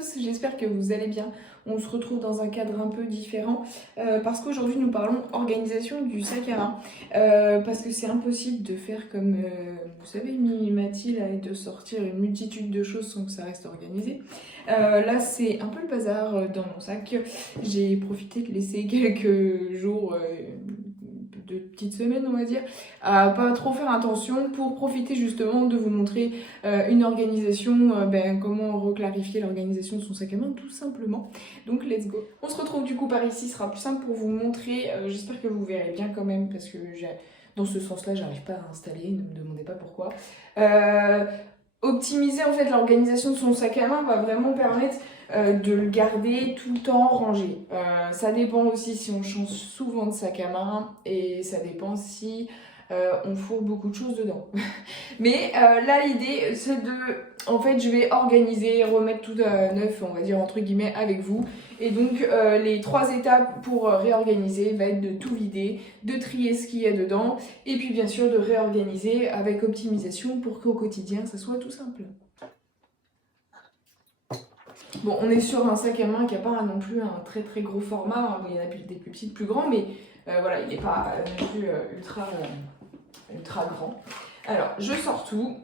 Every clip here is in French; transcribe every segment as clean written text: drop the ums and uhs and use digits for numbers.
tous, j'espère que vous allez bien. On se retrouve dans un cadre un peu différent parce qu'aujourd'hui nous parlons organisation du sac à main. Parce que c'est impossible de faire comme, vous savez, Mathilde, et de sortir une multitude de choses sans que ça reste organisé. Là c'est un peu le bazar dans mon sac. J'ai profité de laisser quelques jours... de petites semaines on va dire, à pas trop faire attention pour profiter justement de vous montrer une organisation, comment reclarifier l'organisation de son sac à main tout simplement. Donc let's go. On se retrouve du coup par ici, ce sera plus simple pour vous montrer, j'espère que vous verrez bien quand même parce que dans ce sens là j'arrive pas à installer, ne me demandez pas pourquoi. Optimiser en fait l'organisation de son sac à main va vraiment permettre de le garder tout le temps rangé. Ça dépend aussi si on change souvent de sac à main et ça dépend si on fourre beaucoup de choses dedans. Mais là l'idée c'est de... En fait je vais organiser, remettre tout neuf on va dire entre guillemets avec vous. Et donc les 3 étapes pour réorganiser va être de tout vider, de trier ce qu'il y a dedans et puis bien sûr de réorganiser avec optimisation pour qu'au quotidien ça soit tout simple. Bon, on est sur un sac à main qui n'a pas non plus un très très gros format, il y en a des plus petits, plus grands, mais voilà, il n'est pas non plus ultra grand. Alors, je sors tout.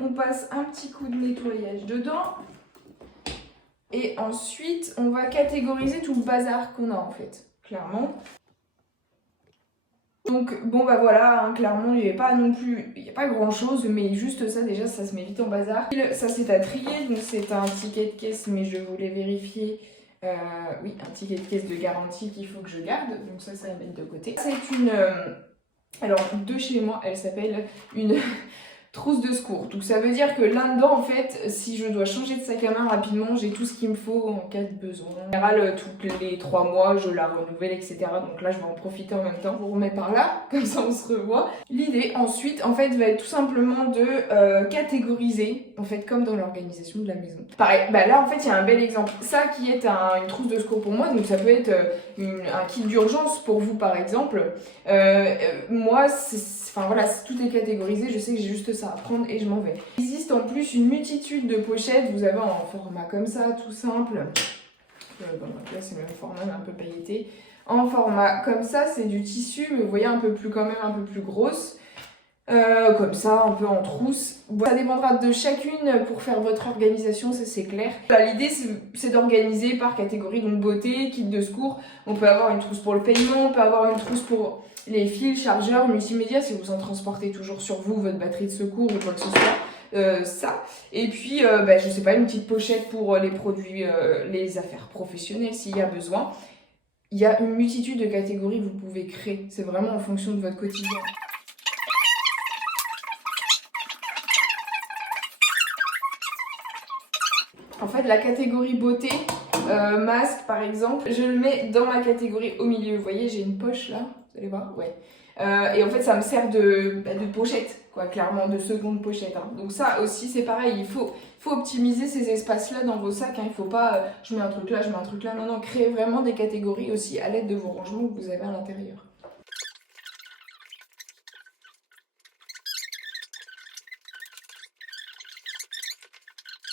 On passe un petit coup de nettoyage dedans. Et ensuite, on va catégoriser tout le bazar qu'on a en fait, clairement. Donc bon bah voilà, hein, clairement il n'y a pas non plus, il n'y a pas grand chose, mais juste ça déjà ça se met vite en bazar. Ça c'est à trier, donc c'est un ticket de caisse, mais je voulais vérifier, oui un ticket de caisse de garantie qu'il faut que je garde, donc ça va mettre de côté. C'est une, alors de chez moi elle s'appelle une... trousse de secours. Donc ça veut dire que là-dedans, en fait, si je dois changer de sac à main rapidement, j'ai tout ce qu'il me faut en cas de besoin. En général, tous les 3 mois, je la renouvelle, etc. Donc là, je vais en profiter en même temps. Je vous remets par là, comme ça on se revoit. L'idée, ensuite, en fait, va être tout simplement de catégoriser, en fait, comme dans l'organisation de la maison. Pareil, bah là, en fait, il y a un bel exemple. Ça qui est une trousse de secours pour moi, donc ça peut être un kit d'urgence pour vous, par exemple. Moi, enfin voilà, tout est catégorisé, je sais que j'ai juste ça à prendre et je m'en vais. Il existe en plus une multitude de pochettes, vous avez en format comme ça, tout simple. Bon, là c'est le même format mais un peu pailleté. En format comme ça, c'est du tissu, mais vous voyez un peu plus quand même, un peu plus grosse. Comme ça, un peu en trousse. Bon, ça dépendra de chacune pour faire votre organisation, ça c'est clair. L'idée c'est d'organiser par catégorie, donc beauté, kit de secours. On peut avoir une trousse pour le paiement, on peut avoir une trousse pour les fils, chargeurs, multimédia, si vous en transportez toujours sur vous, votre batterie de secours ou quoi que ce soit. Ça. Et puis, je sais pas, une petite pochette pour les produits, les affaires professionnelles s'il y a besoin. Il y a une multitude de catégories que vous pouvez créer. C'est vraiment en fonction de votre quotidien. En fait, la catégorie beauté, masque par exemple, je le mets dans la catégorie au milieu. Vous voyez, j'ai une poche là, vous allez voir, ouais. Et en fait, ça me sert de pochette, quoi, clairement, de seconde pochette. Hein. Donc ça aussi, c'est pareil, il faut optimiser ces espaces-là dans vos sacs. Hein. Il ne faut pas, je mets un truc là, je mets un truc là. Non, non, créez vraiment des catégories aussi à l'aide de vos rangements que vous avez à l'intérieur.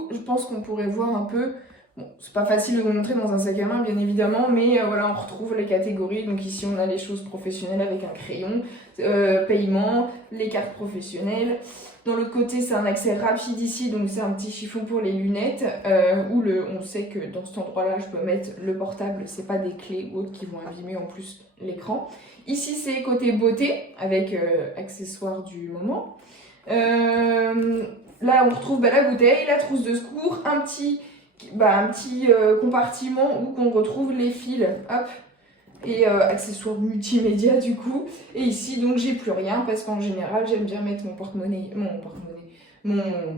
Je pense qu'on pourrait voir un peu, bon, c'est pas facile de vous montrer dans un sac à main bien évidemment, mais voilà, on retrouve les catégories. Donc ici on a les choses professionnelles avec un crayon, paiement, les cartes professionnelles. Dans l'autre côté c'est un accès rapide ici, donc c'est un petit chiffon pour les lunettes, où on sait que dans cet endroit là je peux mettre le portable, c'est pas des clés ou autres qui vont abîmer en plus l'écran. Ici c'est côté beauté, avec accessoires du moment. Là, on retrouve la bouteille, la trousse de secours, un petit compartiment où on retrouve les fils, hop, et accessoires multimédia du coup. Et ici, donc, j'ai plus rien parce qu'en général, j'aime bien mettre mon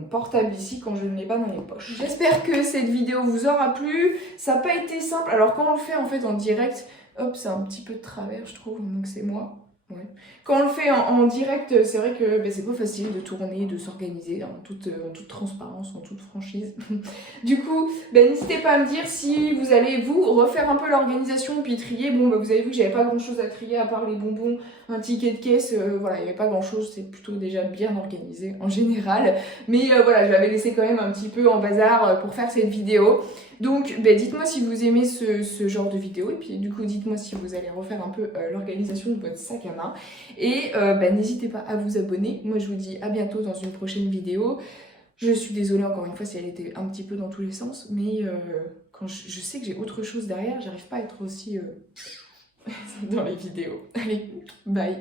portable ici quand je ne l'ai pas dans les poches. J'espère que cette vidéo vous aura plu. Ça n'a pas été simple. Alors, quand on le fait en fait en direct, hop, c'est un petit peu de travers, je trouve, donc c'est moi. Ouais. Quand on le fait en direct, c'est vrai que c'est pas facile de tourner, de s'organiser en toute transparence, en toute franchise. Du coup, n'hésitez pas à me dire si vous allez vous refaire un peu l'organisation puis trier. Bon, vous avez vu que j'avais pas grand chose à trier à part les bonbons, un ticket de caisse. Voilà, il n'y avait pas grand chose, c'est plutôt déjà bien organisé en général. Mais voilà, je l'avais laissé quand même un petit peu en bazar pour faire cette vidéo. Donc dites-moi si vous aimez ce genre de vidéo et puis du coup dites-moi si vous allez refaire un peu l'organisation de votre sac à main et n'hésitez pas à vous abonner. Moi je vous dis à bientôt dans une prochaine vidéo. Je suis désolée encore une fois si elle était un petit peu dans tous les sens, mais quand je sais que j'ai autre chose derrière, j'arrive pas à être aussi dans les vidéos. Allez, bye.